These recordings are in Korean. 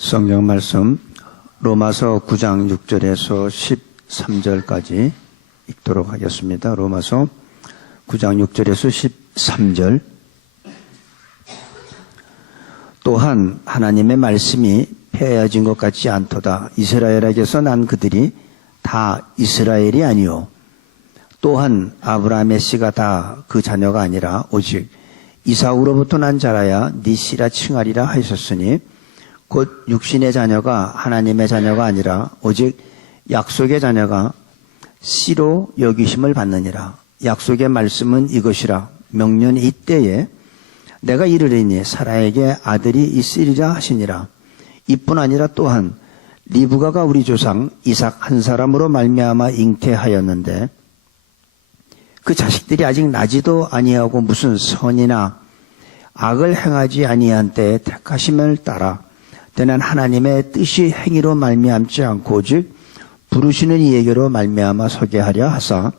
성경 말씀 로마서 9장 6절에서 13절까지 읽도록 하겠습니다. 로마서 9장 6절에서 13절. 또한 하나님의 말씀이 폐하여진 것 같지 않도다. 이스라엘에게서 난 그들이 다 이스라엘이 아니요 또한 아브라함의 씨가 다 그 자녀가 아니라 오직 이삭으로부터 난 자라야 네 씨라 칭하리라 하셨으니 곧 육신의 자녀가 하나님의 자녀가 아니라 오직 약속의 자녀가 씨로 여기심을 받느니라. 약속의 말씀은 이것이라. 명년 이때에 내가 이르리니 사라에게 아들이 있으리라 하시니라. 이뿐 아니라 또한 리브가가 우리 조상 이삭 한 사람으로 말미암아 잉태하였는데 그 자식들이 아직 나지도 아니하고 무슨 선이나 악을 행하지 아니한 때에 택하심을 따라 때는 하나님의 뜻이 행위로 말미암지 않고 오직 부르시는 이에게로 말미암아 서게 하려 하사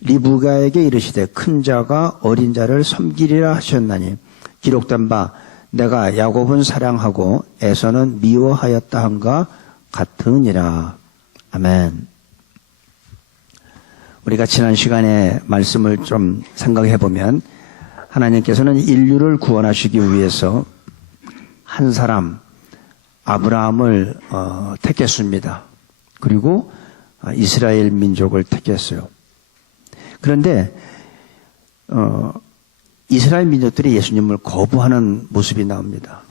리브가에게 이르시되 큰 자가 어린 자를 섬기리라 하셨나니 기록된 바 내가 야곱은 사랑하고 에서는 미워하였다 한가 같으니라. 아멘. 우리가 지난 시간에 말씀을 좀 생각해 보면 하나님께서는 인류를 구원하시기 위해서 한 사람 아브라함을 택했습니다. 그리고 이스라엘 민족을 택했어요. 그런데 이스라엘 민족들이 예수님을 거부하는 모습이 나옵니다.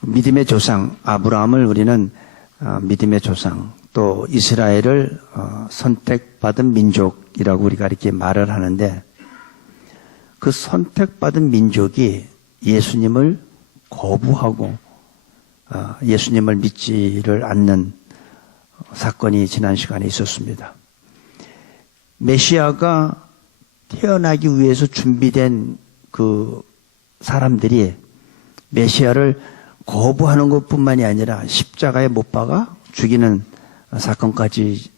믿음의 조상 아브라함을 우리는 믿음의 조상, 또 이스라엘을 선택받은 민족이라고 우리가 이렇게 말을 하는데 그 선택받은 민족이 예수님을 거부하고 예수님을 믿지를 않는 사건이 지난 시간에 있었습니다. 메시아가 태어나기 위해서 준비된 그 사람들이 메시아를 거부하는 것뿐만이 아니라 십자가에 못 박아 죽이는 사건까지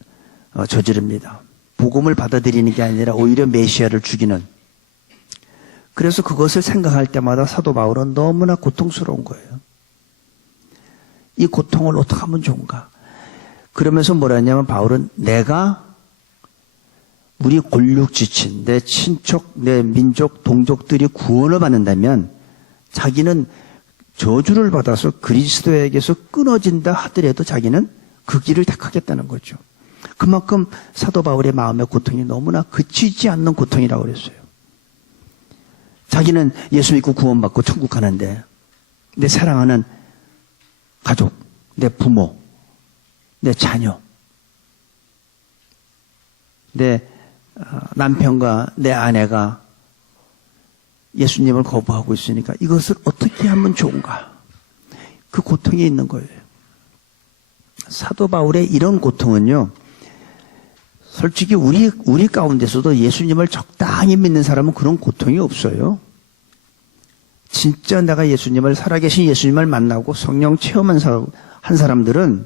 저지릅니다. 복음을 받아들이는 게 아니라 오히려 메시아를 죽이는. 그래서 그것을 생각할 때마다 사도 바울은 너무나 고통스러운 거예요. 이 고통을 어떻게 하면 좋은가? 그러면서 뭐라 했냐면 바울은 내가 우리 골육 지친 내 친척, 내 민족, 동족들이 구원을 받는다면 자기는 저주를 받아서 그리스도에게서 끊어진다 하더라도 자기는 그 길을 택하겠다는 거죠. 그만큼 사도 바울의 마음의 고통이 너무나 그치지 않는 고통이라고 그랬어요. 자기는 예수 믿고 구원받고 천국 가는데 내 사랑하는 가족, 내 부모, 내 자녀, 내 남편과 내 아내가 예수님을 거부하고 있으니까 이것을 어떻게 하면 좋은가? 그 고통이 있는 거예요. 사도 바울의 이런 고통은요, 솔직히 우리 가운데서도 예수님을 적당히 믿는 사람은 그런 고통이 없어요. 진짜 내가 예수님을, 살아계신 예수님을 만나고 성령 체험한 사람들은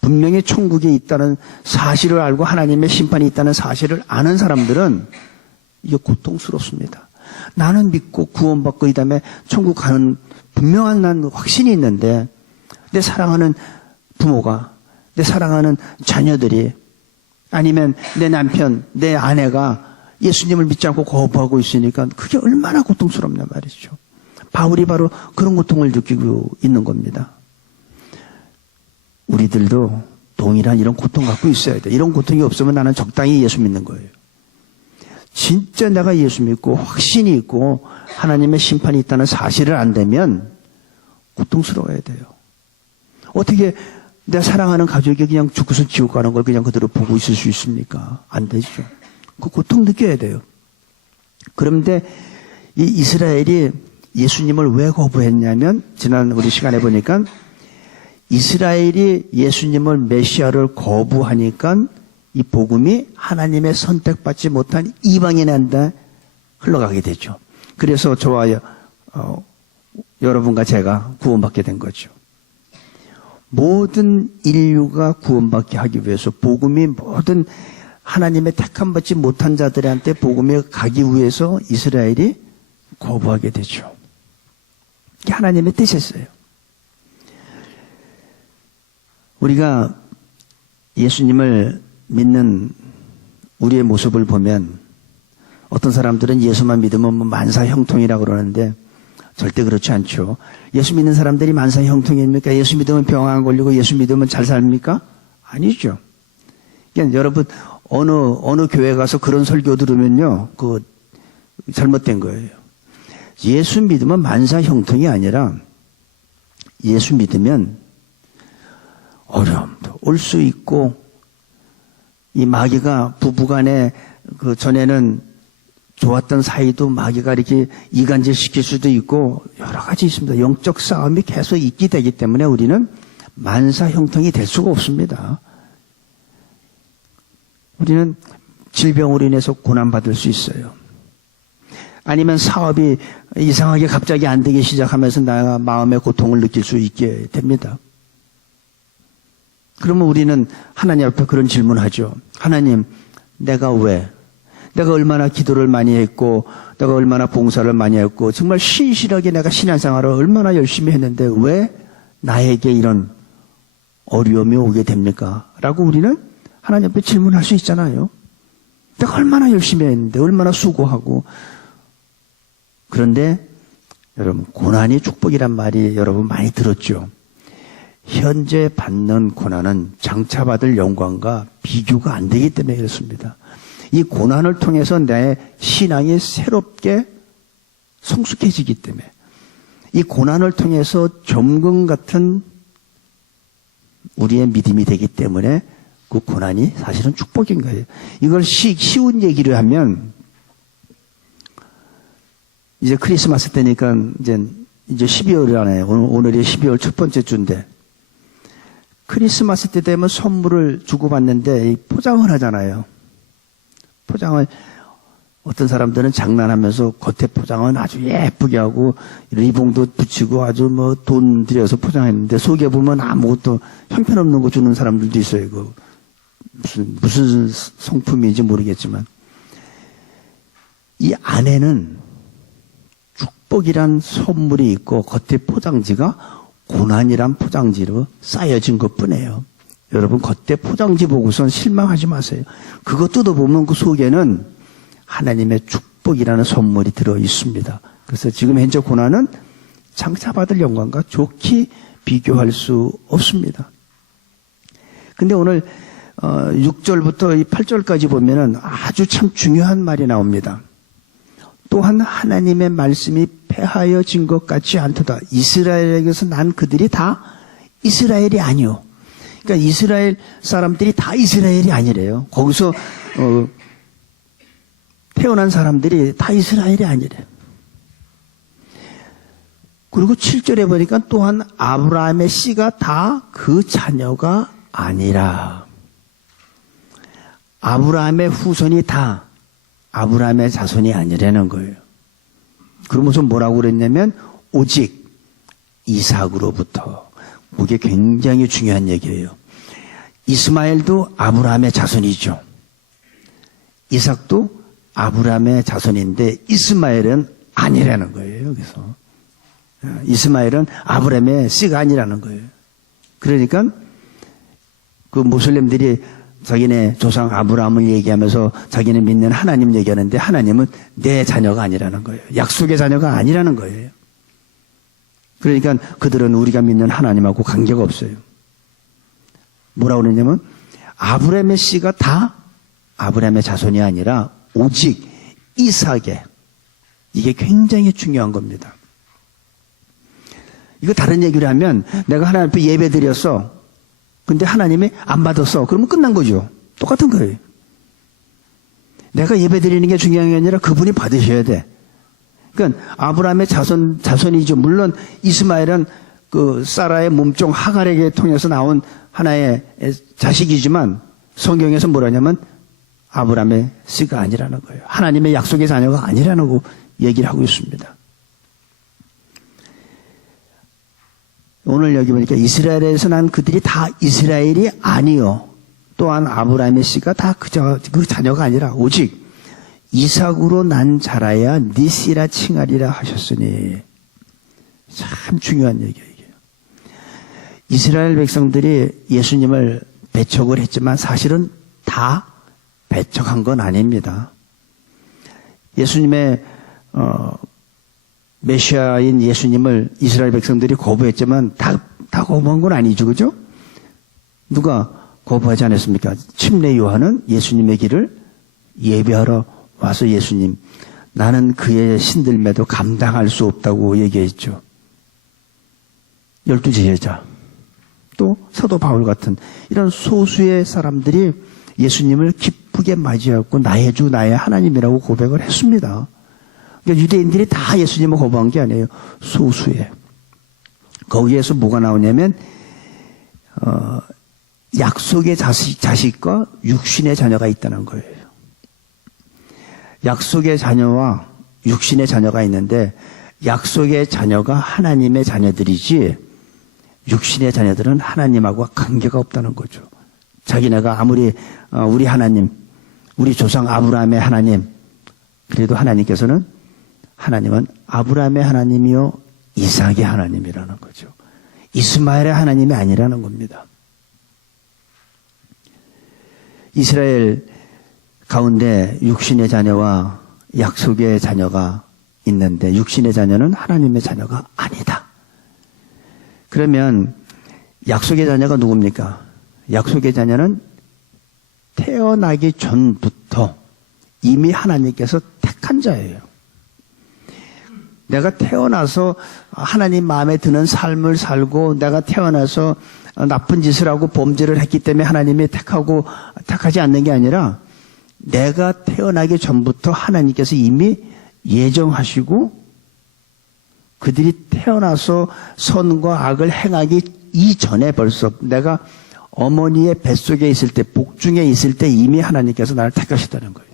분명히 천국에 있다는 사실을 알고 하나님의 심판이 있다는 사실을 아는 사람들은 이게 고통스럽습니다. 나는 믿고 구원받고 이 다음에 천국 가는 분명한 난 확신이 있는데 내 사랑하는 부모가, 내 사랑하는 자녀들이, 아니면 내 남편, 내 아내가 예수님을 믿지 않고 거부하고 있으니까 그게 얼마나 고통스럽냐 말이죠. 바울이 바로 그런 고통을 느끼고 있는 겁니다. 우리들도 동일한 이런 고통 갖고 있어야 돼. 이런 고통이 없으면 나는 적당히 예수 믿는 거예요. 진짜 내가 예수 믿고 확신이 있고 하나님의 심판이 있다는 사실을 안다면 고통스러워야 돼요. 어떻게 내 사랑하는 가족이 그냥 죽고서 지옥 가는 걸 그냥 그대로 보고 있을 수 있습니까? 안 되죠. 그 고통 느껴야 돼요. 그런데 이 이스라엘이 예수님을 왜 거부했냐면 지난 우리 시간에 보니까 이스라엘이 예수님을 메시아를 거부하니까 이 복음이 하나님의 선택받지 못한 이방인한테 흘러가게 되죠. 그래서 저와 여러분과 제가 구원받게 된 거죠. 모든 인류가 구원받게 하기 위해서 복음이 모든 하나님의 택함받지 못한 자들한테 복음이 가기 위해서 이스라엘이 거부하게 되죠. 이게 하나님의 뜻이었어요. 우리가 예수님을 믿는 우리의 모습을 보면 어떤 사람들은 예수만 믿으면 뭐 만사 형통이라고 그러는데 절대 그렇지 않죠. 예수 믿는 사람들이 만사 형통입니까? 예수 믿으면 병 안 걸리고 예수 믿으면 잘 삽니까? 아니죠. 그러니까 여러분 어느 교회 가서 그런 설교 들으면요, 그 잘못된 거예요. 예수 믿으면 만사 형통이 아니라 예수 믿으면 어려움도 올 수 있고, 이 마귀가 부부간에 그 전에는 좋았던 사이도 마귀가 이렇게 이간질 시킬 수도 있고 여러 가지 있습니다. 영적 싸움이 계속 있게 되기 때문에 우리는 만사 형통이 될 수가 없습니다. 우리는 질병으로 인해서 고난받을 수 있어요. 아니면 사업이 이상하게 갑자기 안 되기 시작하면서 내가 마음의 고통을 느낄 수 있게 됩니다. 그러면 우리는 하나님 앞에 그런 질문하죠. 하나님, 내가 얼마나 기도를 많이 했고, 내가 얼마나 봉사를 많이 했고, 정말 신실하게 내가 신앙생활을 얼마나 열심히 했는데 왜 나에게 이런 어려움이 오게 됩니까? 라고 우리는 하나님 앞에 질문할 수 있잖아요. 내가 얼마나 열심히 했는데, 얼마나 수고하고. 그런데 여러분, 고난이 축복이란 말이 여러분 많이 들었죠. 현재 받는 고난은 장차 받을 영광과 비교가 안 되기 때문에 그렇습니다. 이 고난을 통해서 내 신앙이 새롭게 성숙해지기 때문에, 이 고난을 통해서 점검 같은 우리의 믿음이 되기 때문에 그 고난이 사실은 축복인 거예요. 이걸 쉬운 얘기를 하면, 이제 크리스마스 때니까 이제 12월이라네요. 오늘이 12월 첫 번째 주인데, 크리스마스 때 되면 선물을 주고받는데 포장을 하잖아요. 포장을 어떤 사람들은 장난하면서 겉에 포장은 아주 예쁘게 하고 리본도 붙이고 아주 뭐 돈 들여서 포장했는데 속에 보면 아무것도 형편없는 거 주는 사람들도 있어요. 그 무슨 성품인지 모르겠지만 이 안에는 축복이란 선물이 있고 겉에 포장지가 고난이란 포장지로 쌓여진 것뿐이에요. 여러분 겉에 포장지 보고선 실망하지 마세요. 그거 뜯어보면 그 속에는 하나님의 축복이라는 선물이 들어 있습니다. 그래서 지금 현재 고난은 장차 받을 영광과 좋게 비교할 수 없습니다. 근데 오늘 6절부터 8절까지 보면은 아주 참 중요한 말이 나옵니다. 또한 하나님의 말씀이 패하여진 것 같지 않도다. 이스라엘에게서 난 그들이 다 이스라엘이 아니요. 그러니까 이스라엘 사람들이 다 이스라엘이 아니래요. 거기서 태어난 사람들이 다 이스라엘이 아니래요. 그리고 7절에 보니까 또한 아브라함의 씨가 다 그 자녀가 아니라. 아브라함의 후손이 다 아브라함의 자손이 아니라는 거예요. 그러면서 뭐라고 그랬냐면 오직 이삭으로부터. 그게 굉장히 중요한 얘기예요. 이스마엘도 아브라함의 자손이죠. 이삭도 아브라함의 자손인데 이스마엘은 아니라는 거예요. 그래서 이스마엘은 아브라함의 씨가 아니라는 거예요. 그러니까 그 모슬렘들이 자기네 조상 아브라함을 얘기하면서 자기네 믿는 하나님 얘기하는데 하나님은 내 자녀가 아니라는 거예요. 약속의 자녀가 아니라는 거예요. 그러니까 그들은 우리가 믿는 하나님하고 관계가 없어요. 뭐라고 그러냐면 아브라함의 씨가 다 아브라함의 자손이 아니라 오직 이삭의. 이게 굉장히 중요한 겁니다. 이거 다른 얘기를 하면 내가 하나님 앞에 예배 드렸어. 근데 하나님이 안 받았어. 그러면 끝난 거죠. 똑같은 거예요. 내가 예배 드리는 게 중요한 게 아니라 그분이 받으셔야 돼. 그러니까 아브라함의 자손이죠. 물론 이스마엘은 그 사라의 몸종 하갈에게 통해서 나온 하나의 자식이지만 성경에서 뭐라냐면 아브라함의 씨가 아니라는 거예요. 하나님의 약속의 자녀가 아니라는 거 얘기를 하고 있습니다. 오늘 여기 보니까 이스라엘에서 난 그들이 다 이스라엘이 아니요. 또한 아브라함의 씨가 다 그 자녀가 아니라 오직 이삭으로 난 자라야 네 씨라 칭하리라 하셨으니. 참 중요한 얘기예요. 이게. 이스라엘 백성들이 예수님을 배척을 했지만 사실은 다 배척한 건 아닙니다. 예수님의 메시아인 예수님을 이스라엘 백성들이 거부했지만 다 거부한 건 아니죠. 그죠? 누가 거부하지 않았습니까? 침례 요한은 예수님의 길을 예배하러 와서 예수님, 나는 그의 신들매도 감당할 수 없다고 얘기했죠. 12 제자, 또 사도 바울 같은 이런 소수의 사람들이 예수님을 기쁘게 맞이하고 나의 주, 나의 하나님이라고 고백을 했습니다. 그러니까 유대인들이 다 예수님을 거부한 게 아니에요. 소수의. 거기에서 뭐가 나오냐면 약속의 자식과 육신의 자녀가 있다는 거예요. 약속의 자녀와 육신의 자녀가 있는데 약속의 자녀가 하나님의 자녀들이지 육신의 자녀들은 하나님하고 관계가 없다는 거죠. 자기네가 아무리 우리 하나님, 우리 조상 아브라함의 하나님, 그래도 하나님은 아브라함의 하나님이요 이삭의 하나님이라는 거죠. 이스마엘의 하나님이 아니라는 겁니다. 이스라엘 가운데 육신의 자녀와 약속의 자녀가 있는데 육신의 자녀는 하나님의 자녀가 아니다. 그러면 약속의 자녀가 누굽니까? 약속의 자녀는 태어나기 전부터 이미 하나님께서 택한 자예요. 내가 태어나서 하나님 마음에 드는 삶을 살고 내가 태어나서 나쁜 짓을 하고 범죄를 했기 때문에 하나님이 택하지 않는 게 아니라 내가 태어나기 전부터 하나님께서 이미 예정하시고 그들이 태어나서 선과 악을 행하기 이전에 벌써 내가 어머니의 뱃속에 있을 때 복중에 있을 때 이미 하나님께서 나를 택하셨다는 거예요.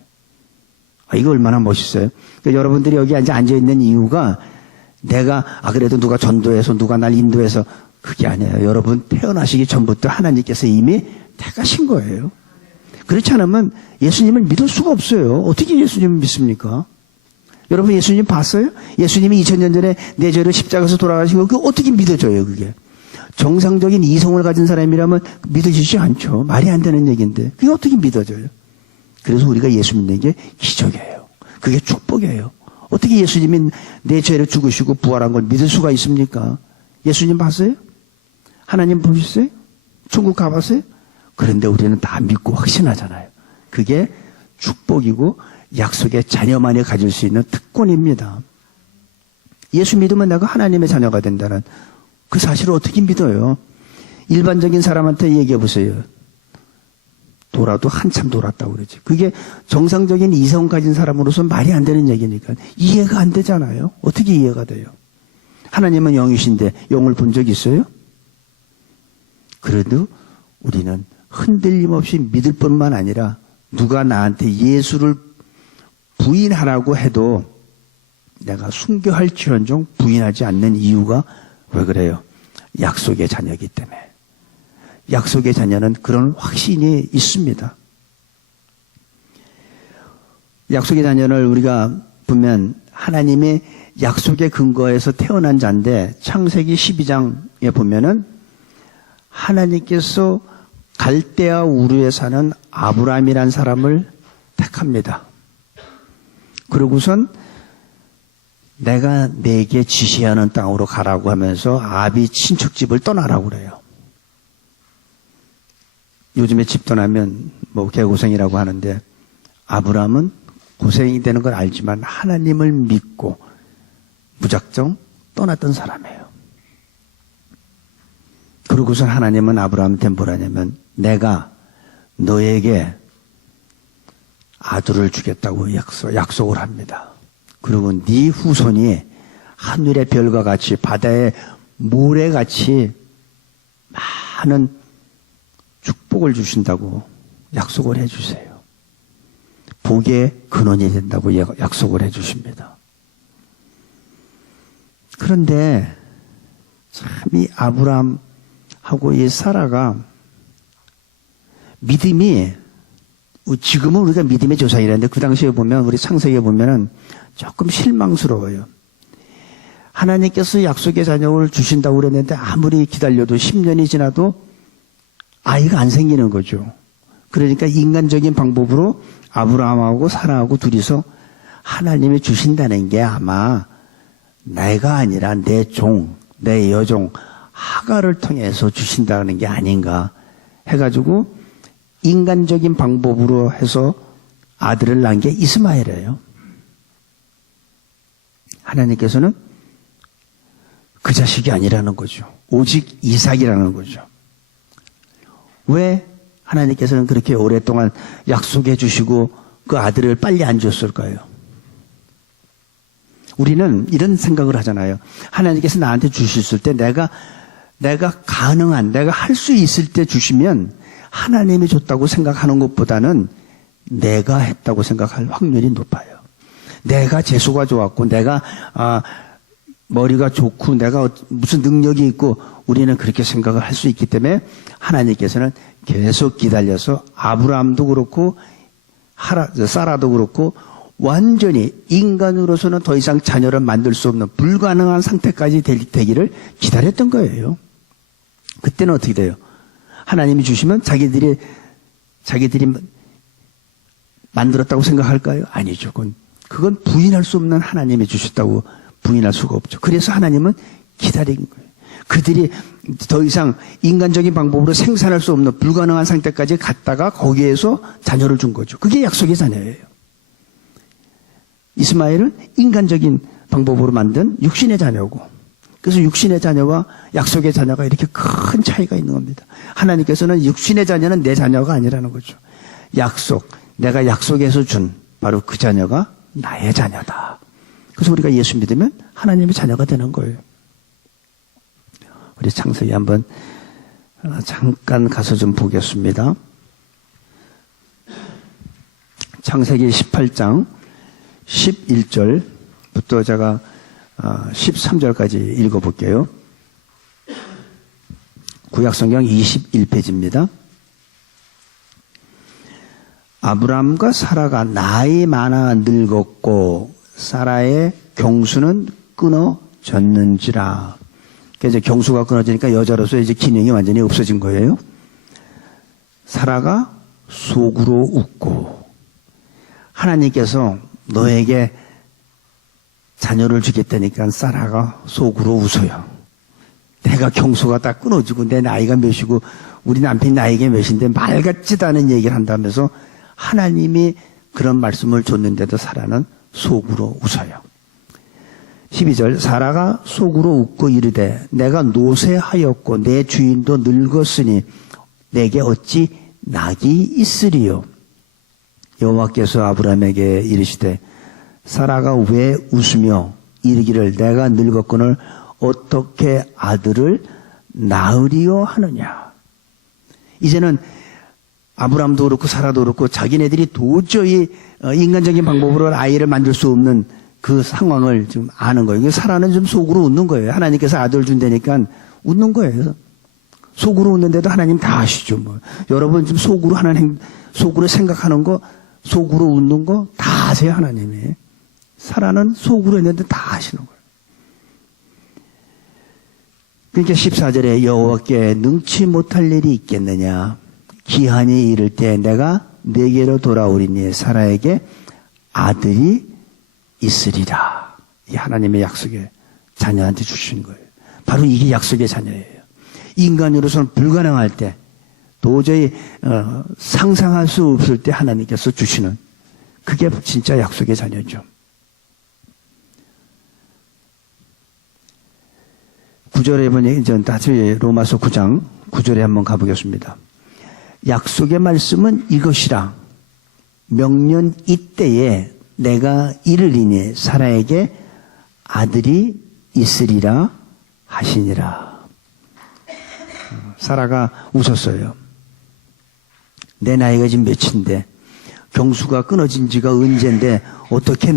이거 얼마나 멋있어요. 그러니까 여러분들이 여기 앉아있는 이유가 내가 그래도 누가 전도해서 누가 날 인도해서 그게 아니에요. 여러분 태어나시기 전부터 하나님께서 이미 택하신 거예요. 그렇지 않으면 예수님을 믿을 수가 없어요. 어떻게 예수님을 믿습니까? 여러분 예수님 봤어요? 예수님이 2000년 전에 내 죄를 십자가에서 돌아가신 거 그거 어떻게 믿어져요 그게? 정상적인 이성을 가진 사람이라면 믿어지지 않죠. 말이 안 되는 얘기인데 그게 어떻게 믿어져요? 그래서 우리가 예수 믿는 게 기적이에요. 그게 축복이에요. 어떻게 예수님이 내 죄를 죽으시고 부활한 걸 믿을 수가 있습니까? 예수님 봤어요? 하나님 보셨어요? 천국 가봤어요? 그런데 우리는 다 믿고 확신하잖아요. 그게 축복이고 약속의 자녀만이 가질 수 있는 특권입니다. 예수 믿으면 내가 하나님의 자녀가 된다는 그 사실을 어떻게 믿어요? 일반적인 사람한테 얘기해 보세요. 돌아도 한참 돌았다고 그러지. 그게 정상적인 이성 가진 사람으로서 말이 안 되는 얘기니까 이해가 안 되잖아요. 어떻게 이해가 돼요? 하나님은 영이신데 영을 본 적 있어요? 그래도 우리는 흔들림 없이 믿을 뿐만 아니라 누가 나한테 예수를 부인하라고 해도 내가 순교할지언정 부인하지 않는 이유가 왜 그래요? 약속의 자녀이기 때문에. 약속의 자녀는 그런 확신이 있습니다. 약속의 자녀를 우리가 보면 하나님의 약속의 근거에서 태어난 자인데 창세기 12장에 보면은 하나님께서 갈대아 우르에 사는 아브라함이란 사람을 택합니다. 그러고선 내가 내게 지시하는 땅으로 가라고 하면서 아비 친척집을 떠나라고 그래요. 요즘에 집 떠나면 뭐 개고생이라고 하는데 아브라함은 고생이 되는 걸 알지만 하나님을 믿고 무작정 떠났던 사람이에요. 그러고선 하나님은 아브라함한테 뭐라냐면 내가 너에게 아들을 주겠다고 약속을 합니다. 그리고 네 후손이 하늘의 별과 같이 바다의 모래같이 많은 축복을 주신다고 약속을 해주세요. 복의 근원이 된다고 약속을 해주십니다. 그런데 참 이 아브라함하고 이 사라가 믿음이 지금은 우리가 믿음의 조상이라는데 그 당시에 보면 우리 창세기에 보면은 조금 실망스러워요. 하나님께서 약속의 자녀를 주신다고 그랬는데 아무리 기다려도 10년이 지나도 아이가 안 생기는 거죠. 그러니까 인간적인 방법으로 아브라함하고 사라하고 둘이서 하나님이 주신다는 게 아마 내가 아니라 내 종, 내 여종 하가를 통해서 주신다는 게 아닌가 해가지고 인간적인 방법으로 해서 아들을 낳은 게 이스마엘이에요. 하나님께서는 그 자식이 아니라는 거죠. 오직 이삭이라는 거죠. 왜 하나님께서는 그렇게 오랫동안 약속해 주시고 그 아들을 빨리 안 줬을까요? 우리는 이런 생각을 하잖아요. 하나님께서 나한테 주셨을 때 내가 가능한, 내가 할 수 있을 때 주시면 하나님이 줬다고 생각하는 것보다는 내가 했다고 생각할 확률이 높아요. 내가 재수가 좋았고, 내가 머리가 좋고, 내가 무슨 능력이 있고, 우리는 그렇게 생각을 할 수 있기 때문에 하나님께서는 계속 기다려서 아브라함도 그렇고, 사라도 그렇고, 완전히 인간으로서는 더 이상 자녀를 만들 수 없는 불가능한 상태까지 되기를 기다렸던 거예요. 그때는 어떻게 돼요? 하나님이 주시면 자기들이 만들었다고 생각할까요? 아니죠. 그건 부인할 수 없는 하나님이 주셨다고 부인할 수가 없죠. 그래서 하나님은 기다린 거예요. 그들이 더 이상 인간적인 방법으로 생산할 수 없는 불가능한 상태까지 갔다가 거기에서 자녀를 준 거죠. 그게 약속의 자녀예요. 이스마엘은 인간적인 방법으로 만든 육신의 자녀고, 그래서 육신의 자녀와 약속의 자녀가 이렇게 큰 차이가 있는 겁니다. 하나님께서는 육신의 자녀는 내 자녀가 아니라는 거죠. 내가 약속해서 준 바로 그 자녀가 나의 자녀다. 그래서 우리가 예수 믿으면 하나님의 자녀가 되는 거예요. 우리 창세기 한번 잠깐 가서 좀 보겠습니다. 창세기 18장 11절부터 제가 13절까지 읽어볼게요. 구약성경 21페이지입니다. 아브람과 사라가 나이 많아 늙었고 사라의 경수는 끊어졌는지라. 그래서 이제 경수가 끊어지니까 여자로서 이제 기능이 완전히 없어진 거예요. 사라가 속으로 웃고, 하나님께서 너에게 자녀를 주겠다니까 사라가 속으로 웃어요. 내가 경수가 다 끊어지고 내 나이가 몇이고 우리 남편이 나이가 몇인데 말 같지도 않은 얘기를 한다면서 하나님이 그런 말씀을 줬는데도 사라는 속으로 웃어요. 12절, 사라가 속으로 웃고 이르되 내가 노쇠하였고 내 주인도 늙었으니 내게 어찌 낙이 있으리요. 여호와께서 아브라함에게 이르시되 사라가 왜 웃으며 이르기를 내가 늙었거늘 어떻게 아들을 낳으리요 하느냐. 이제는 아브라함도 그렇고 사라도 그렇고 자기네들이 도저히 인간적인 방법으로 아이를 만들 수 없는 그 상황을 지금 아는 거예요. 사라는 좀 속으로 웃는 거예요. 하나님께서 아들 준다니까 웃는 거예요. 속으로 웃는데도 하나님 다 아시죠. 뭐. 여러분 좀 속으로 속으로 생각하는 거, 속으로 웃는 거 다 아세요, 하나님이. 사라는 속으로 했는데 다 아시는 거예요. 그러니까 14절에 여호와께 능치 못할 일이 있겠느냐. 기한이 이를 때 내가 내게로 돌아오리니 사라에게 아들이 있으리라. 이 하나님의 약속에 자녀한테 주신 거예요. 바로 이게 약속의 자녀예요. 인간으로서는 불가능할 때, 도저히 상상할 수 없을 때 하나님께서 주시는, 그게 진짜 약속의 자녀죠. 9절에 보니 이제 다시 로마서 9장 9절에 한번 가보겠습니다. 약속의 말씀은 이것이라. 명년 이때에 내가 이르리니 사라에게 아들이 있으리라 하시니라. 사라가 웃었어요. 내 나이가 지금 몇인데, 경수가 끊어진 지가 언젠데 어떻게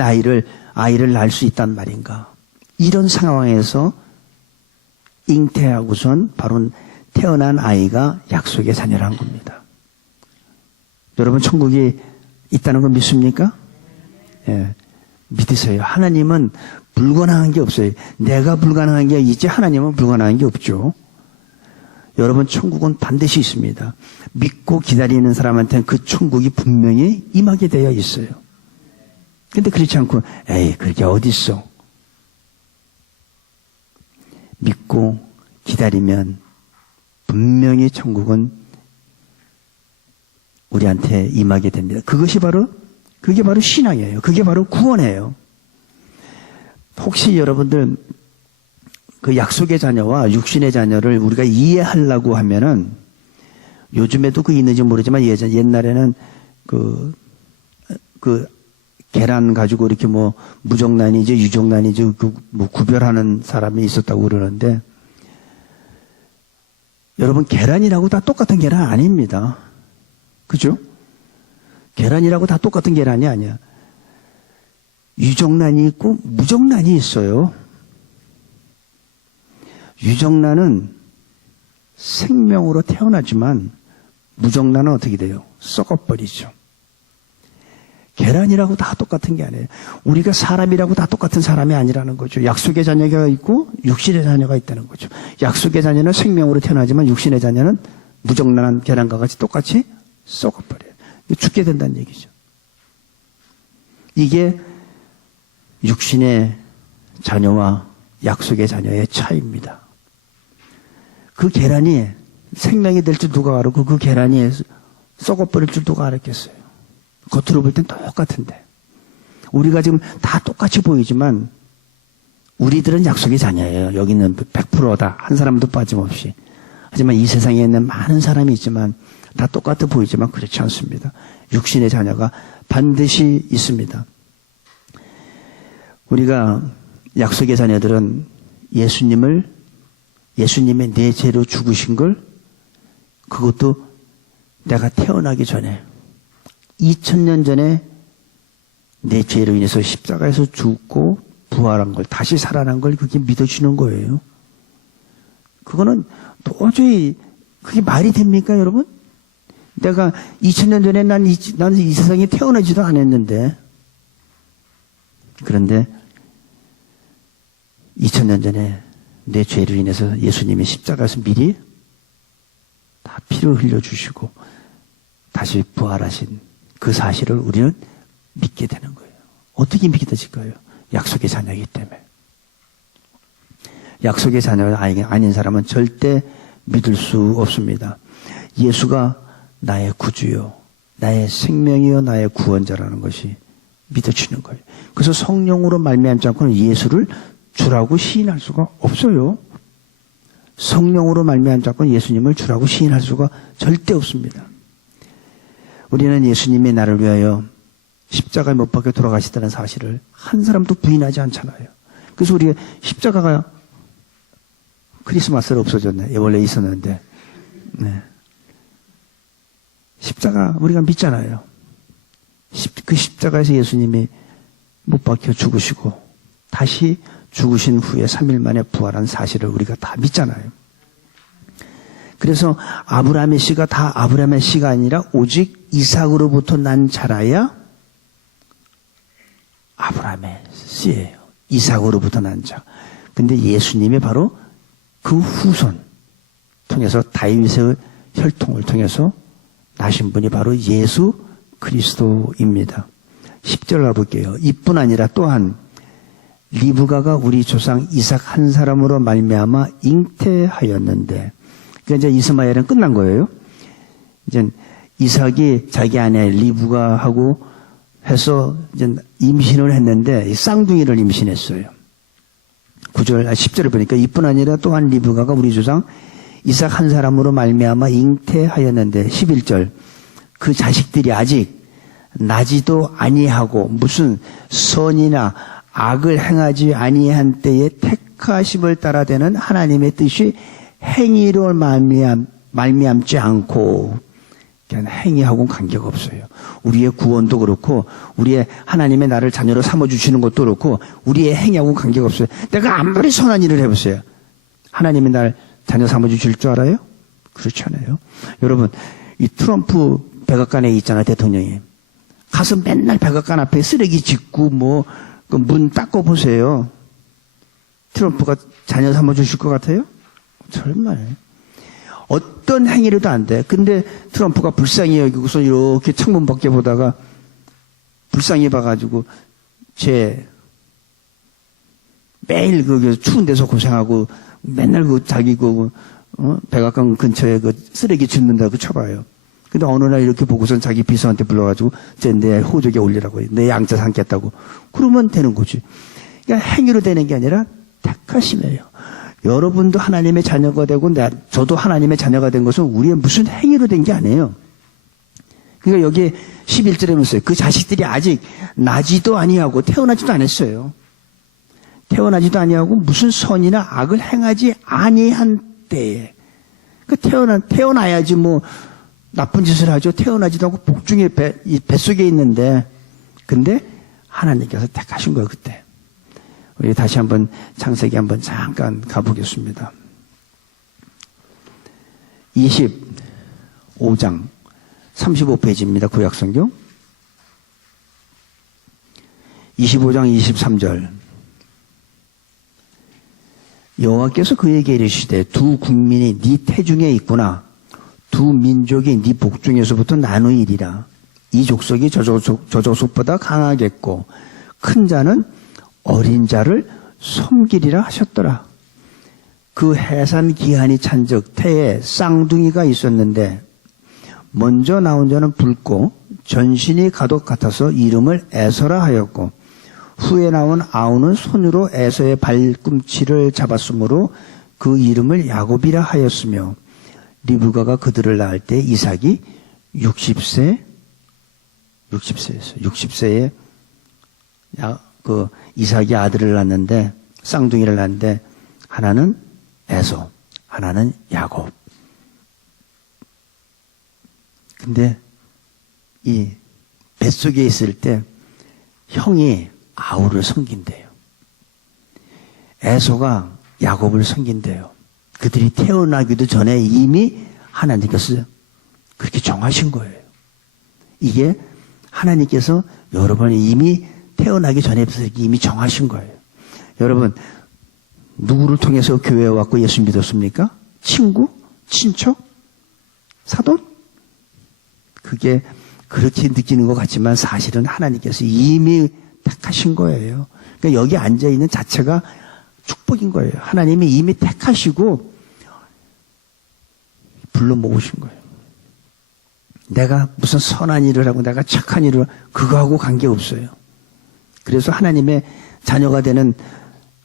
아이를 낳을 수 있단 말인가. 이런 상황에서 잉태하고선 바로 태어난 아이가 약속의 자녀란 겁니다. 여러분 천국이 있다는 거 믿습니까? 예, 믿으세요. 하나님은 불가능한 게 없어요. 내가 불가능한 게 있지 하나님은 불가능한 게 없죠. 여러분, 천국은 반드시 있습니다. 믿고 기다리는 사람한테는 그 천국이 분명히 임하게 되어 있어요. 근데 그렇지 않고 에이 그게 어디 있어. 믿고 기다리면 분명히 천국은 우리한테 임하게 됩니다. 그게 바로 신앙이에요. 그게 바로 구원이에요. 혹시 여러분들 그 약속의 자녀와 육신의 자녀를 우리가 이해하려고 하면은 요즘에도 그 있는지 모르지만 옛날에는 그 계란 가지고 이렇게 뭐 무정란이지 유정란이지 뭐 구별하는 사람이 있었다고 그러는데 여러분 계란이라고 다 똑같은 계란 아닙니다. 그죠? 계란이라고 다 똑같은 계란이 아니야. 유정란이 있고 무정란이 있어요. 유정란은 생명으로 태어나지만 무정란은 어떻게 돼요? 썩어버리죠. 계란이라고 다 똑같은 게 아니에요. 우리가 사람이라고 다 똑같은 사람이 아니라는 거죠. 약속의 자녀가 있고 육신의 자녀가 있다는 거죠. 약속의 자녀는 생명으로 태어나지만 육신의 자녀는 무정란한 계란과 같이 똑같이 썩어버려요. 죽게 된다는 얘기죠. 이게 육신의 자녀와 약속의 자녀의 차이입니다. 그 계란이 생명이 될 줄 누가 알았고 그 계란이 썩어버릴 줄 누가 알았겠어요. 겉으로 볼 땐 똑같은데 우리가 지금 다 똑같이 보이지만 우리들은 약속의 자녀예요. 여기는 100%다. 한 사람도 빠짐없이. 하지만 이 세상에 있는 많은 사람이 있지만 다 똑같아 보이지만 그렇지 않습니다. 육신의 자녀가 반드시 있습니다. 우리가 약속의 자녀들은 예수님의 내 죄로 죽으신 걸 그것도 내가 태어나기 전에 2000년 전에 내 죄로 인해서 십자가에서 죽고 부활한 걸 다시 살아난 걸 그게 믿어주는 거예요. 그거는 도저히 그게 말이 됩니까 여러분? 내가 2000년 전에 난 이 세상에 태어나지도 않았는데 그런데 2000년 전에 내 죄로 인해서 예수님이 십자가에서 미리 다 피를 흘려주시고 다시 부활하신 그 사실을 우리는 믿게 되는 거예요. 어떻게 믿어질까요? 약속의 자녀이기 때문에. 약속의 자녀가 아닌 사람은 절대 믿을 수 없습니다. 예수가 나의 구주요, 나의 생명이요, 나의 구원자라는 것이 믿어지는 거예요. 그래서 성령으로 말미암지 않고는 예수를 주라고 시인할 수가 없어요. 성령으로 말미암지 않고는 예수님을 주라고 시인할 수가 절대 없습니다. 우리는 예수님이 나를 위하여 십자가에 못 박혀 돌아가시다는 사실을 한 사람도 부인하지 않잖아요. 그래서 우리가 십자가가 크리스마스로 없어졌네. 원래 있었는데. 네. 십자가 우리가 믿잖아요. 그 십자가에서 예수님이 못 박혀 죽으시고 다시 죽으신 후에 3일 만에 부활한 사실을 우리가 다 믿잖아요. 그래서 아브라함의 씨가 다 아브라함의 씨가 아니라 오직 이삭으로부터 난 자라야 아브라함의 씨예요. 이삭으로부터 난 자. 근데 예수님이 바로 그 후손 통해서 다윗의 혈통을 통해서 나신 분이 바로 예수 그리스도입니다. 10절 가볼게요. 이뿐 아니라 또한 리브가가 우리 조상 이삭 한 사람으로 말미암아 잉태하였는데, 그러니까 이제 이스마엘은 끝난 거예요. 이제 이삭이 자기 아내 리브가하고 해서 이제 임신을 했는데 쌍둥이를 임신했어요. 10절을 보니까 이뿐 아니라 또한 리브가가 우리 조상 이삭 한 사람으로 말미암아 잉태하였는데 11절 그 자식들이 아직 나지도 아니하고 무슨 선이나 악을 행하지 아니한 때에 택하심을 따라 되는 하나님의 뜻이 행위로 말미암지 않고, 그냥 행위하고는 관계가 없어요. 우리의 구원도 그렇고 우리의 하나님의 나를 자녀로 삼아주시는 것도 그렇고 우리의 행위하고는 관계가 없어요. 내가 아무리 선한 일을 해보세요. 하나님이 날 자녀 삼아주실 줄 알아요? 그렇지 않아요. 여러분, 이 트럼프 백악관에 있잖아요. 대통령이 가서 맨날 백악관 앞에 쓰레기 짚고 뭐 문 닦고 보세요. 트럼프가 자녀 삼아주실 것 같아요? 정말. 어떤 행위로도 안 돼. 근데 트럼프가 불쌍히 여기고서 이렇게 창문 밖에 보다가 불쌍히 봐가지고 매일 그 추운 데서 고생하고 맨날 그 자기 백악관 근처에 그 쓰레기 줍는다고 쳐봐요. 근데 어느 날 이렇게 보고선 자기 비서한테 불러가지고 내 호적에 올리라고 내 양자 삼겠다고 그러면 되는 거지. 그러니까 행위로 되는 게 아니라 택하심이에요. 여러분도 하나님의 자녀가 되고 저도 하나님의 자녀가 된 것은 우리의 무슨 행위로 된 게 아니에요. 그러니까 여기 11절에 보세요. 그 자식들이 아직 나지도 아니하고 태어나지도 않았어요. 태어나지도 아니하고 무슨 선이나 악을 행하지 아니한 때에 태어나야지 뭐 나쁜 짓을 하죠. 태어나지도 않고 복중에 뱃속에 있는데 근데 하나님께서 택하신 거예요. 그때. 우리 다시 한번 창세기 한번 잠깐 가보겠습니다. 25장 35페이지입니다. 구약성경 25장 23절 여호와께서 그에게 이르시되 두 국민이 네 태중에 있구나. 두 민족이 네 복중에서부터 나누이리라. 이 족속이 저 족속보다 강하겠고 큰 자는 어린 자를 섬기리라 하셨더라. 그 해산 기한이 찬즉 태에 쌍둥이가 있었는데 먼저 나온 자는 붉고 전신이 가독 같아서 이름을 에서라 하였고 후에 나온 아우는 손으로 에서의 발꿈치를 잡았으므로 그 이름을 야곱이라 하였으며 리브가가 그들을 낳을 때 이삭이 60세에 그 이삭이 아들을 낳는데 쌍둥이를 낳는데 하나는 에서, 하나는 야곱. 근데 이 뱃속에 있을 때 형이 아우를 섬긴대요. 에서가 야곱을 섬긴대요. 그들이 태어나기도 전에 이미 하나님께서 그렇게 정하신 거예요. 이게 하나님께서 여러분이 이미 태어나기 전에 이미 정하신 거예요. 여러분 누구를 통해서 교회에 왔고 예수 믿었습니까? 친구? 친척? 사돈? 그게 그렇게 느끼는 것 같지만 사실은 하나님께서 이미 택하신 거예요. 그러니까 여기 앉아있는 자체가 축복인 거예요. 하나님이 이미 택하시고 불러 모으신 거예요. 내가 무슨 선한 일을 하고 내가 착한 일을 그거하고 관계없어요. 그래서 하나님의 자녀가 되는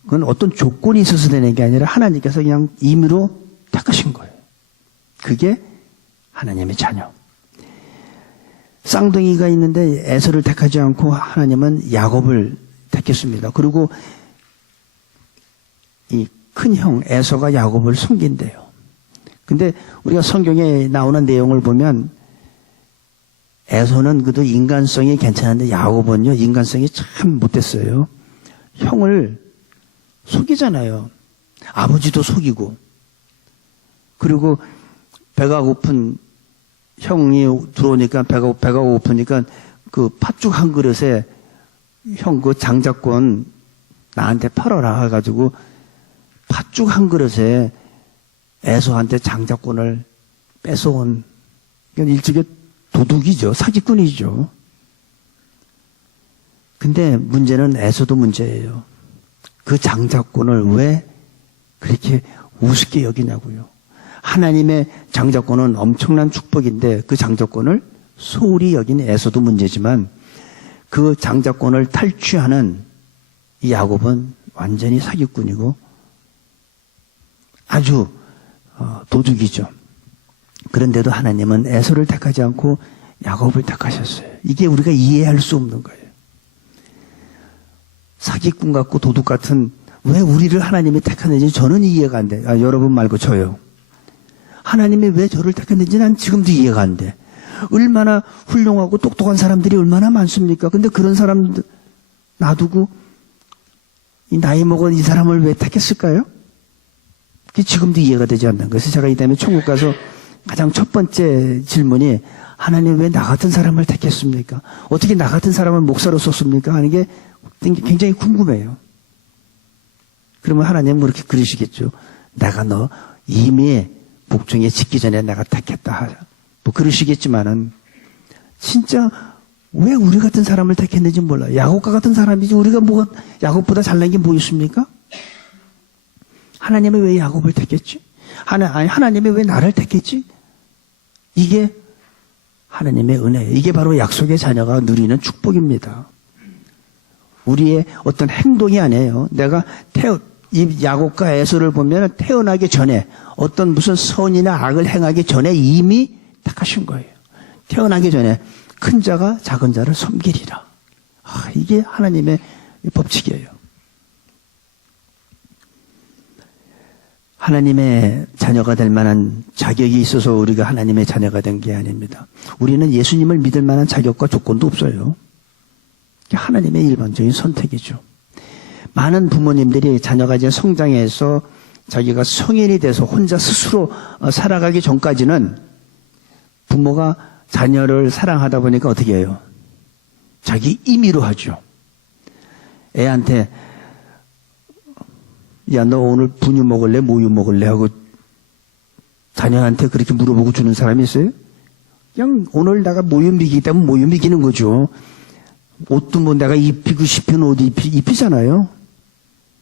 그건 어떤 조건이 있어서 되는 게 아니라 하나님께서 그냥 임의로 택하신 거예요. 그게 하나님의 자녀. 쌍둥이가 있는데 에서를 택하지 않고 하나님은 야곱을 택했습니다. 그리고 이 큰 형 에서가 야곱을 섬긴대요. 근데 우리가 성경에 나오는 내용을 보면 에서는 그래도 인간성이 괜찮은데 야곱은요 인간성이 참 못됐어요. 형을 속이잖아요. 아버지도 속이고 그리고 배가 고픈 형이 들어오니까 배가 고프니까 그 팥죽 한 그릇에 형 그 장자권 나한테 팔아라 해가지고 팥죽 한 그릇에 에서한테 장자권을 뺏어온 그러니까 일종의 도둑이죠. 사기꾼이죠. 근데 문제는 에서도 문제예요. 그 장자권을 왜 그렇게 우습게 여기냐고요. 하나님의 장자권은 엄청난 축복인데 그 장자권을 소홀히 여긴 에서도 문제지만 그 장자권을 탈취하는 이 야곱은 완전히 사기꾼이고 아주 도둑이죠. 그런데도 하나님은 에서를 택하지 않고 야곱을 택하셨어요. 이게 우리가 이해할 수 없는 거예요. 사기꾼 같고 도둑 같은 왜 우리를 하나님이 택하는지 저는 이해가 안 돼. 여러분 말고 저요. 하나님이 왜 저를 택했는지 난 지금도 이해가 안 돼. 얼마나 훌륭하고 똑똑한 사람들이 얼마나 많습니까? 근데 그런 사람들 놔두고 이 나이 먹은 이 사람을 왜 택했을까요? 그게 지금도 이해가 되지 않는 거예요. 그래서 제가 이 다음에 천국 가서 가장 첫 번째 질문이 하나님 왜 나 같은 사람을 택했습니까? 어떻게 나 같은 사람을 목사로 썼습니까? 하는 게 굉장히 궁금해요. 그러면 하나님은 그렇게 그러시겠죠. 내가 너 이미 복중에 짓기 전에 내가 택했다. 뭐 그러시겠지만은 진짜 왜 우리 같은 사람을 택했는지 몰라. 야곱과 같은 사람이지 우리가 뭐가 야곱보다 잘난 게 뭐 있습니까? 하나님이 왜 야곱을 택했지? 하나님이 왜 나를 택했지? 이게 하나님의 은혜예요. 이게 바로 약속의 자녀가 누리는 축복입니다. 우리의 어떤 행동이 아니에요. 내가 이 야곱과 에서를 보면 태어나기 전에 어떤 무슨 선이나 악을 행하기 전에 이미 택하신 거예요. 태어나기 전에 큰 자가 작은 자를 섬기리라. 이게 하나님의 법칙이에요. 하나님의 자녀가 될 만한 자격이 있어서 우리가 하나님의 자녀가 된 게 아닙니다. 우리는 예수님을 믿을 만한 자격과 조건도 없어요. 하나님의 일반적인 선택이죠. 많은 부모님들이 자녀가 이제 성장해서 자기가 성인이 돼서 혼자 스스로 살아가기 전까지는 부모가 자녀를 사랑하다 보니까 어떻게 해요? 자기 임의로 하죠. 애한테 야, 너 오늘 분유 먹을래? 모유 먹을래? 하고 자녀한테 그렇게 물어보고 주는 사람이 있어요? 그냥 오늘 내가 모유 먹이기 때문에 모유 먹이는 거죠. 옷도 뭐 내가 입히고 싶은 옷 입히잖아요.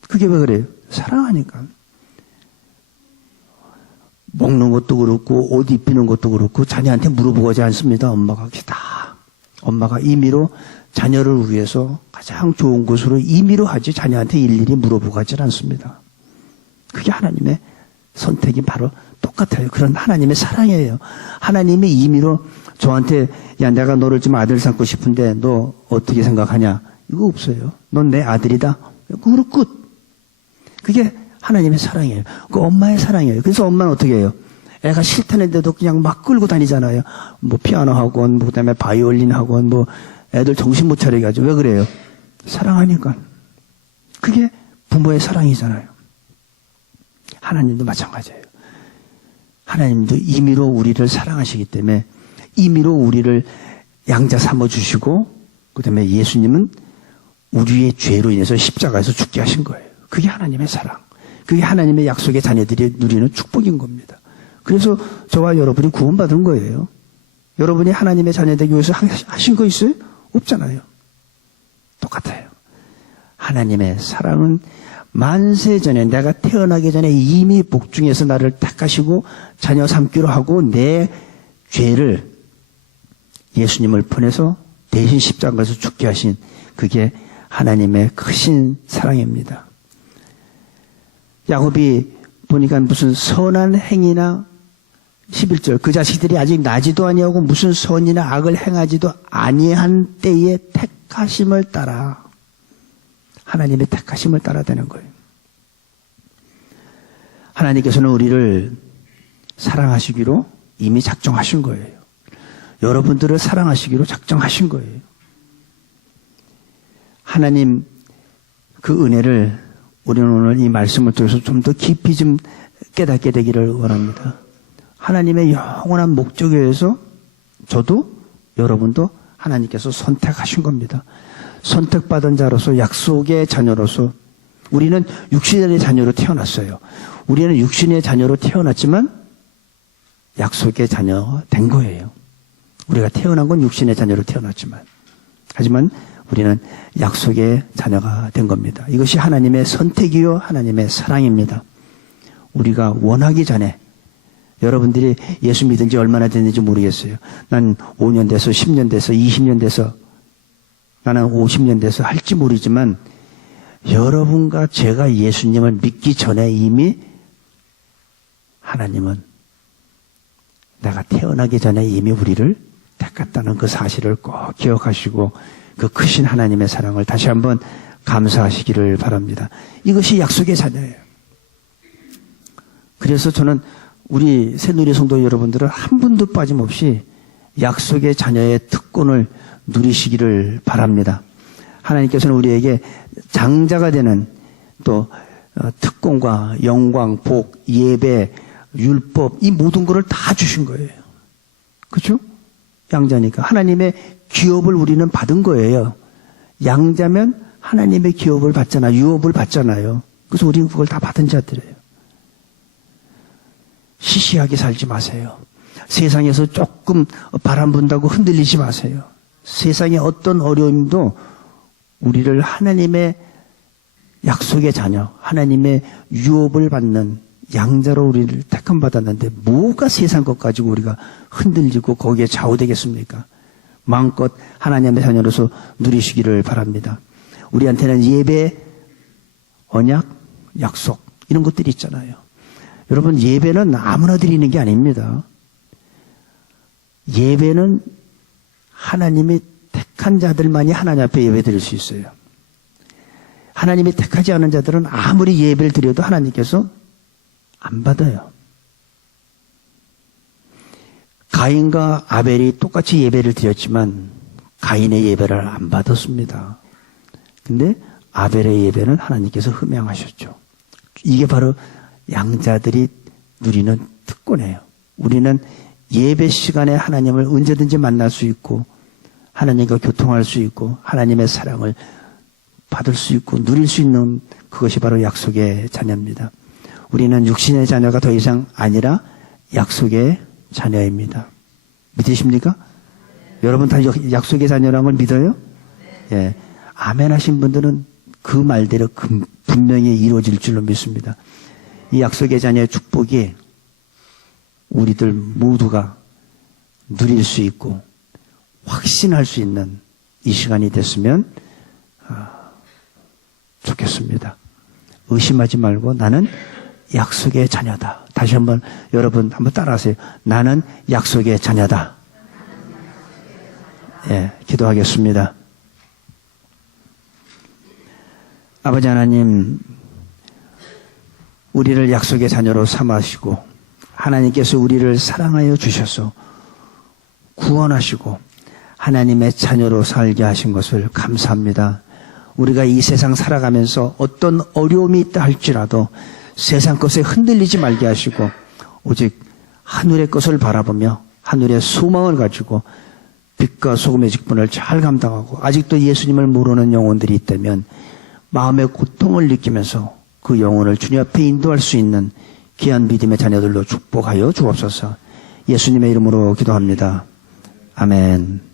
그게 왜 그래요? 사랑하니까. 먹는 것도 그렇고 옷 입히는 것도 그렇고 자녀한테 물어보고 하지 않습니다. 엄마가 다 엄마가 임의로 자녀를 위해서 가장 좋은 것으로 임의로 하지 자녀한테 일일이 물어보고 하지 않습니다. 그게 하나님의 선택이 바로 똑같아요. 그런 하나님의 사랑이에요. 하나님의 임의로 저한테 야 내가 너를 좀 아들 삼고 싶은데 너 어떻게 생각하냐? 이거 없어요. 넌 내 아들이다. 그거로 끝. 그게 하나님의 사랑이에요. 그 엄마의 사랑이에요. 그래서 엄마는 어떻게 해요? 애가 싫다는데도 그냥 막 끌고 다니잖아요. 뭐 피아노 학원, 뭐 그다음에 바이올린 학원, 뭐 애들 정신 못 차리게 하죠. 왜 그래요? 사랑하니까. 그게 부모의 사랑이잖아요. 하나님도 마찬가지예요. 하나님도 임의로 우리를 사랑하시기 때문에 임의로 우리를 양자 삼아주시고 그다음에 예수님은 우리의 죄로 인해서 십자가에서 죽게 하신 거예요. 그게 하나님의 사랑. 그게 하나님의 약속의 자녀들이 누리는 축복인 겁니다. 그래서 저와 여러분이 구원받은 거예요. 여러분이 하나님의 자녀 되기 위해서 하신 거 있어요? 없잖아요. 똑같아요. 하나님의 사랑은 만세 전에 내가 태어나기 전에 이미 복중에서 나를 택하시고 자녀 삼기로 하고 내 죄를 예수님을 보내서 대신 십자가에서 죽게 하신 그게 하나님의 크신 사랑입니다. 야곱이 보니까 무슨 선한 행위나 11절 그 자식들이 아직 나지도 아니하고 무슨 선이나 악을 행하지도 아니한 때에 택하심을 따라 하나님의 택하심을 따라 되는 거예요. 하나님께서는 우리를 사랑하시기로 이미 작정하신 거예요. 여러분들을 사랑하시기로 작정하신 거예요. 하나님 그 은혜를 우리는 오늘 이 말씀을 통해서 좀 더 깊이 좀 깨닫게 되기를 원합니다. 하나님의 영원한 목적에 의해서 저도 여러분도 하나님께서 선택하신 겁니다. 선택받은 자로서 약속의 자녀로서 우리는 육신의 자녀로 태어났어요. 우리는 육신의 자녀로 태어났지만 약속의 자녀가 된 거예요. 우리가 태어난 건 육신의 자녀로 태어났지만 하지만 우리는 약속의 자녀가 된 겁니다. 이것이 하나님의 선택이요 하나님의 사랑입니다. 우리가 원하기 전에 여러분들이 예수 믿은 지 얼마나 됐는지 모르겠어요. 난 5년 돼서 10년 돼서 20년 돼서 나는 50년 돼서 할지 모르지만 여러분과 제가 예수님을 믿기 전에 이미 하나님은 내가 태어나기 전에 이미 우리를 택했다는 그 사실을 꼭 기억하시고 그 크신 하나님의 사랑을 다시 한번 감사하시기를 바랍니다. 이것이 약속의 자녀예요. 그래서 저는 우리 새누리 성도 여러분들은 한 분도 빠짐없이 약속의 자녀의 특권을 누리시기를 바랍니다. 하나님께서는 우리에게 장자가 되는 또 특권과 영광, 복, 예배, 율법 이 모든 것을 다 주신 거예요. 그렇죠? 양자니까 하나님의 기업을 우리는 받은 거예요. 양자면 하나님의 기업을 받잖아요. 유업을 받잖아요. 그래서 우리는 그걸 다 받은 자들이에요. 시시하게 살지 마세요. 세상에서 조금 바람 분다고 흔들리지 마세요. 세상의 어떤 어려움도 우리를 하나님의 약속의 자녀, 하나님의 유업을 받는 양자로 우리를 택함 받았는데 뭐가 세상 것 가지고 우리가 흔들리고 거기에 좌우되겠습니까? 마음껏 하나님의 자녀로서 누리시기를 바랍니다. 우리한테는 예배, 언약, 약속 이런 것들이 있잖아요. 여러분, 예배는 아무나 드리는 게 아닙니다. 예배는 하나님이 택한 자들만이 하나님 앞에 예배 드릴 수 있어요. 하나님이 택하지 않은 자들은 아무리 예배를 드려도 하나님께서 안 받아요. 가인과 아벨이 똑같이 예배를 드렸지만 가인의 예배를 안 받았습니다. 근데 아벨의 예배는 하나님께서 흠양하셨죠. 이게 바로 양자들이 누리는 특권이에요. 우리는 예배 시간에 하나님을 언제든지 만날 수 있고 하나님과 교통할 수 있고 하나님의 사랑을 받을 수 있고 누릴 수 있는 그것이 바로 약속의 자녀입니다. 우리는 육신의 자녀가 더 이상 아니라 약속의 자녀입니다. 믿으십니까? 여러분 다 약속의 자녀라는 걸 믿어요? 예. 아멘 하신 분들은 그 말대로 분명히 이루어질 줄로 믿습니다. 이 약속의 자녀의 축복이 우리들 모두가 누릴 수 있고 확신할 수 있는 이 시간이 됐으면 좋겠습니다. 의심하지 말고 나는 약속의 자녀다. 다시 한번 여러분 한번 따라하세요. 나는 약속의 자녀다. 예, 기도하겠습니다. 아버지 하나님, 우리를 약속의 자녀로 삼으시고 하나님께서 우리를 사랑하여 주셔서 구원하시고 하나님의 자녀로 살게 하신 것을 감사합니다. 우리가 이 세상 살아가면서 어떤 어려움이 있다 할지라도 세상 것에 흔들리지 말게 하시고 오직 하늘의 것을 바라보며 하늘의 소망을 가지고 빛과 소금의 직분을 잘 감당하고 아직도 예수님을 모르는 영혼들이 있다면 마음의 고통을 느끼면서 그 영혼을 주님 앞에 인도할 수 있는 귀한 믿음의 자녀들로 축복하여 주옵소서. 예수님의 이름으로 기도합니다. 아멘.